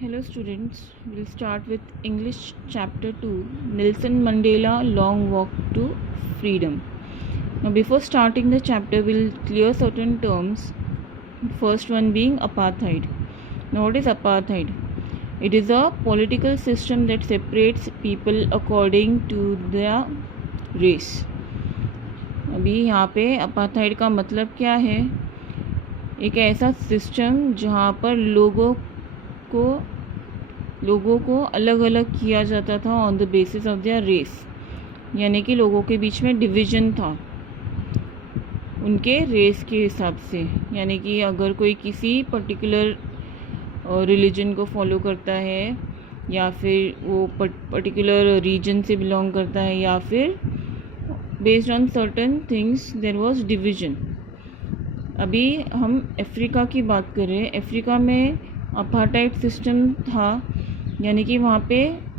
Hello students, we'll start with English chapter 2, Nelson Mandela Long Walk to Freedom. Now before starting the chapter, we'll clear certain terms. First one being apartheid. Now what is apartheid? It is a political system that separates people according to their race. अभी यहाँ पे apartheid का मतलब क्या है? एक ऐसा system जहाँ पर लोगों को अलग अलग किया जाता था on the basis of their race, यानी कि लोगों के बीच में डिवीज़न था उनके रेस के हिसाब से। यानी कि अगर कोई किसी पर्टिकुलर रिलीजन को फॉलो करता है या फिर वो पर्टिकुलर रीजन से बिलोंग करता है या फिर based on certain things there was division. अभी हम अफ्रीका की बात कर रहे हैं। अफ्रीका में अपार्टाइड सिस्टम था, यानी कि वहाँ पे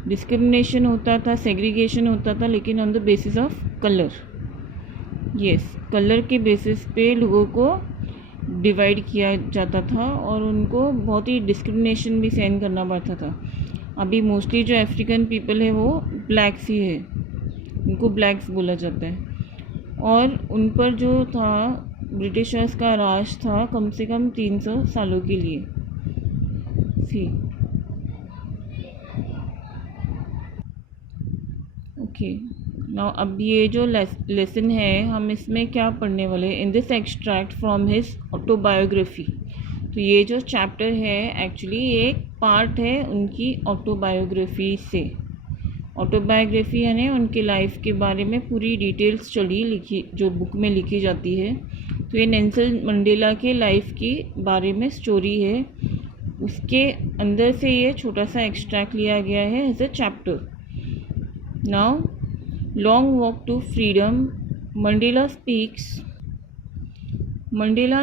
डिस्क्रिमिनेशन होता था, सेग्रीगेशन होता था, लेकिन on the basis of colour. Colour के बेसिस पे लोगों को डिवाइड किया जाता था और उनको बहुत ही डिस्क्रिमिनेशन भी सहन करना पड़ता था। अभी मोस्टली जो अफ्रीकन पीपल है वो ब्लैक्स ही है, उनको ब्लैक्स बोला जाता है। और उन पर जो था ब्रिटिशर्स का राज था कम से कम 300 सालों के लिए। ओके, नाउ अब ये जो लेसन है हम इसमें क्या पढ़ने वाले हैं? In this extract from his autobiography. तो ये जो चैप्टर है एक्चुअली एक पार्ट है उनकी ऑटोबायोग्राफी से। ऑटोबायोग्राफी यानी उनके लाइफ के बारे में पूरी डिटेल्स चली लिखी जो बुक में लिखी जाती है। तो ये नेल्सन मंडेला के लाइफ के बारे में स्टोरी है, उसके अंदर से ये छोटा सा एक्सट्रैक्ट लिया गया है as a chapter. Now Long Walk to Freedom. Mandela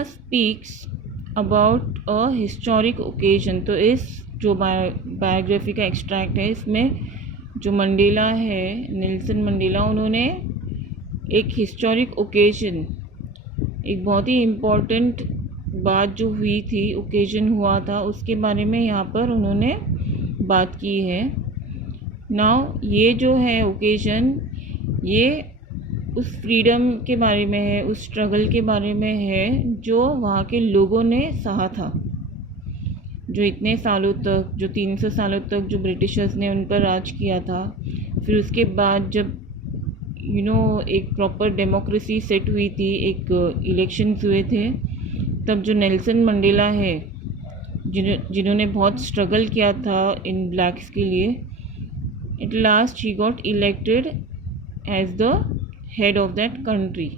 speaks about a historic occasion. तो इस जो बायोग्राफी का एक्सट्रैक्ट है इसमें जो मंडेला है, नेल्सन मंडेला, उन्होंने एक हिस्टोरिक ओकेजन, एक बहुत ही इम्पोर्टेंट बात जो हुई थी, ओकेजन हुआ था, उसके बारे में यहाँ पर उन्होंने बात की है। नाउ ये जो है ओकेजन, ये उस फ्रीडम के बारे में है, उस स्ट्रगल के बारे में है जो वहाँ के लोगों ने सहा था। जो इतने सालों तक, जो 300 सालों तक जो ब्रिटिशर्स ने उन पर राज किया था, फिर उसके बाद जब एक प्रॉपर डेमोक्रेसी सेट हुई थी, एक इलेक्शंस हुए थे, तब जो नेल्सन मंडेला है जिन्होंने बहुत स्ट्रगल किया था इन ब्लैक्स के लिए, at last he got elected as the head of that country.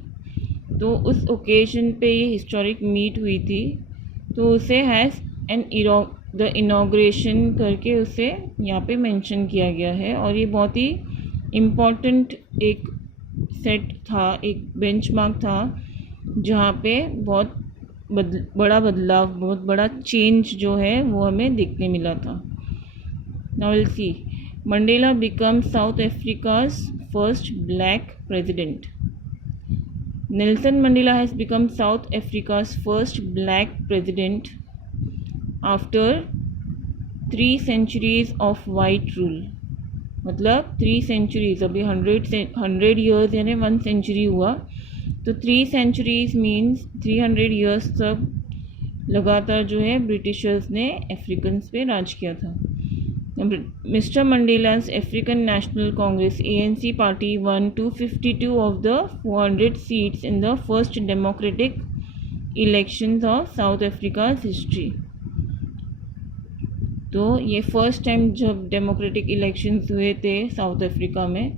तो उस ओकेजन पे ये हिस्टोरिक मीट हुई थी, तो उसे हैज़ द इनॉग्रेशन करके उसे यहाँ पे मेंशन किया गया है। और ये बहुत ही इम्पॉर्टेंट एक सेट था, एक बेंचमार्क था जहाँ पे बहुत बड़ा बदलाव, बहुत बड़ा चेंज जो है वो हमें देखने मिला था। Now will see, Mandela become South Africa's first black president. Nelson Mandela has become South Africa's first black president after 3 centuries of white rule. मतलब 3 centuries, अभी 100 ईयर्स यानी 1 century हुआ, तो 3 centuries मीन्स 300 ईयर्स तक लगातार जो है ब्रिटिशर्स ने अफ्रीकन्स पे राज किया था। Mister Mandela's African National Congress ANC party won 252 of the 400 seats in the first democratic elections of South Africa's हिस्ट्री। तो ये फर्स्ट टाइम जब डेमोक्रेटिक इलेक्शंस हुए थे साउथ अफ्रीका में,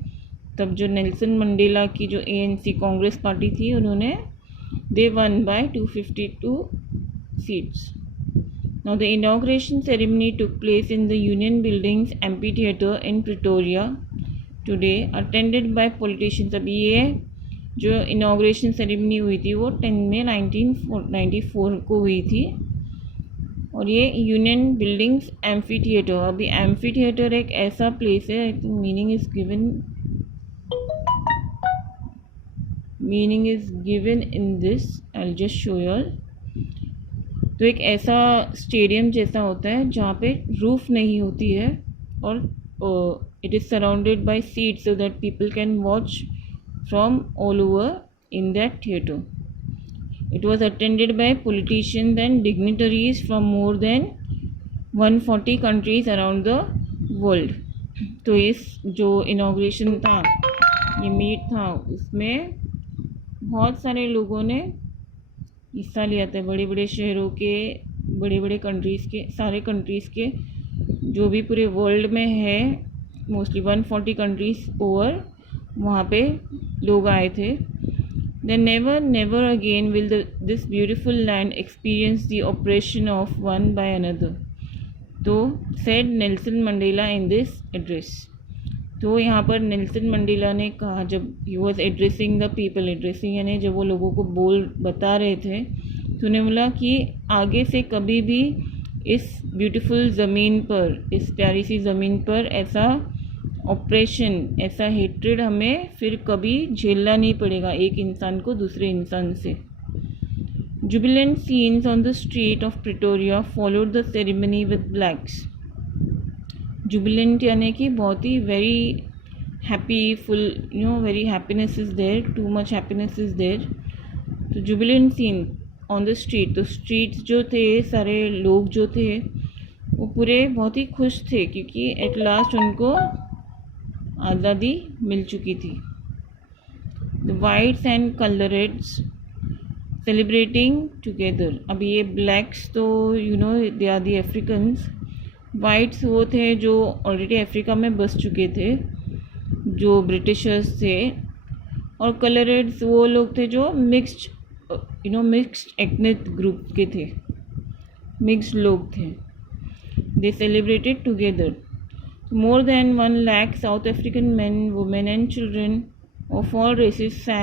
तब जो नेल्सन मंडेला की जो ANC कांग्रेस पार्टी थी, उन्होंने they won by 252 seats. Now the inauguration ceremony took place in the Union Buildings amphitheatre in Pretoria today, attended by politicians. अभी ये जो इनॉग्रेशन सेरेमनी हुई थी वो 10 मई 1994 को हुई थी, और ये यूनियन बिल्डिंग्स एम्फीथिएटर। अभी एम्फीथिएटर एक ऐसा प्लेस है, I think meaning is given in this, I will just show you all. तो एक ऐसा स्टेडियम जैसा होता है जहाँ पे रूफ नहीं होती है और it is surrounded by seats so that people can watch from all over in that theatre. It was attended by politicians and dignitaries from more than 140 countries around the world. तो इस जो inauguration था, ये meet था, उसमें बहुत सारे लोगों ने हिस्सा लिया था। बड़े बड़े शहरों के, बड़े बड़े कंट्रीज़ के, सारे कंट्रीज़ के जो भी पूरे वर्ल्ड में है, मोस्टली 140 कंट्रीज़ ओवर वहाँ पे लोग आए थे। Then never again will this beautiful land experience the oppression of one by another. तो said Nelson Mandela in this address. तो यहाँ पर नेल्सन मंडेला ने कहा, जब he was addressing the people, addressing यानी जब वो लोगों को बता रहे थे, तो उन्हें बोला कि आगे से कभी भी इस ब्यूटीफुल ज़मीन पर, इस प्यारी सी ज़मीन पर ऐसा ऑपरेशन, ऐसा हेट्रेड हमें फिर कभी झेलना नहीं पड़ेगा एक इंसान को दूसरे इंसान से। Jubilant scenes on the street of Pretoria followed the ceremony with blacks. Jubilant यानी कि बहुत ही very happy, full very happiness is there, too much happiness is there. तो jubilant scene on the street, तो स्ट्रीट्स जो थे, सारे लोग जो थे वो पूरे बहुत ही खुश थे क्योंकि एट लास्ट उनको आज़ादी मिल चुकी थी। The whites and coloureds celebrating together. अब ये ब्लैक्स तो they are the Africans. Whites वो थे जो ऑलरेडी अफ्रीका में बस चुके थे, जो ब्रिटिशर्स थे, और कलरेड्स वो लोग थे जो मिक्स्ड एथनिक ग्रुप के थे, मिक्स्ड लोग थे। दे celebrated together. More than 1 lakh South African men, women and children of all races sang